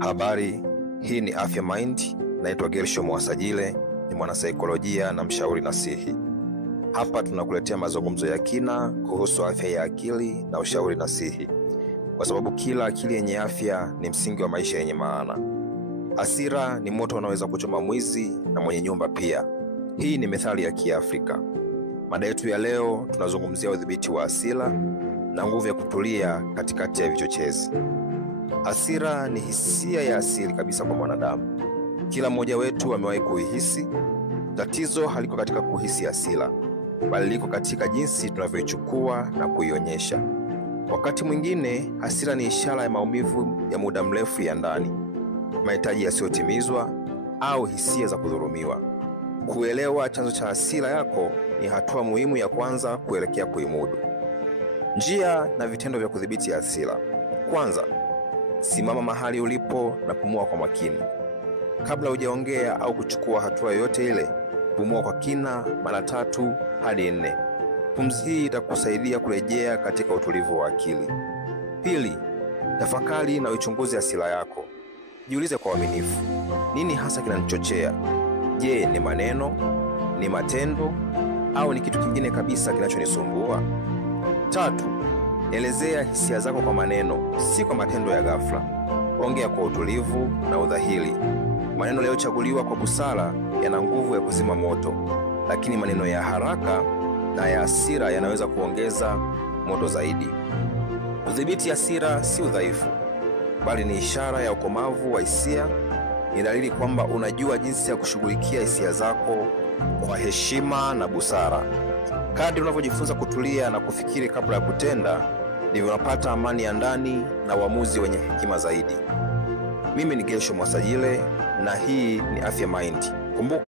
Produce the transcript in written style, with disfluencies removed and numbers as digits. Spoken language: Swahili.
Habari, hii ni Afya Mind. Naitwa Gershom Mwasajile, ni mwanasaikolojia na mshauri nasihi. Hapa tunakuletea mazungumzo ya kina kuhusu afya ya akili na ushauri nasihi, kwa sababu kila akili yenye afya ni msingi wa maisha yenye maana. Hasira ni moto unaoweza kuchoma mwizi na mwenye nyumba pia. Hii ni methali ya Kiafrika. Mada yetu ya leo tunazungumzia udhibiti wa hasira na nguvu ya kutulia katikati ya vichochezi. Hasira ni hisia ya asili kabisa kwa mwanadamu. Kila mmoja wetu amewahi kuihisi. Tatizo haliko katika kuhisi hasira, bali liko katika jinsi tunavyoichukua na kuionyesha. Wakati mwingine hasira ni ishara ya maumivu ya muda mrefu ya ndani, mahitaji yasiyotimizwa au hisia za kudhulumiwa. Kuelewa chanzo cha hasira yako ni hatua muhimu ya kwanza kuelekea kuimudu. Njia na vitendo vya kudhibiti hasira. Kwanza, simama mahali ulipo na pumua kwa makini. Kabla hujaongea au kuchukua hatua yoyote ile, pumua kwa kina mara 3 hadi 4. Pumzi hii itakusaidia kurejea katika utulivu wa akili. Pili, tafakari na uchunguze hasira yako. Jiulize kwa uaminifu, nini hasa kinanichochea? Je, ni maneno, ni matendo, au ni kitu kingine kabisa kinachonisumbua? 3, elezea hisia zako kwa maneno, si kwa matendo ya ghafla. Ongea kwa utulivu na udhahiri. Maneno yaliyochaguliwa kwa busara yana nguvu ya kuzima moto, lakini maneno ya haraka na ya hasira yanaweza kuongeza moto zaidi. Kudhibiti hasira si udhaifu, bali ni ishara ya ukomavu wa hisia. Ni dalili kwamba unajua jinsi ya kushughulikia hisia zako kwa heshima na busara. Kadri unavyojifunza kutulia na kufikiri kabla ya kutenda, ndivyo unapata amani ya ndani na uamuzi wenye hekima zaidi. Mimi ni Gershom Mwasajile na hii ni Afya Mind. Kumbuka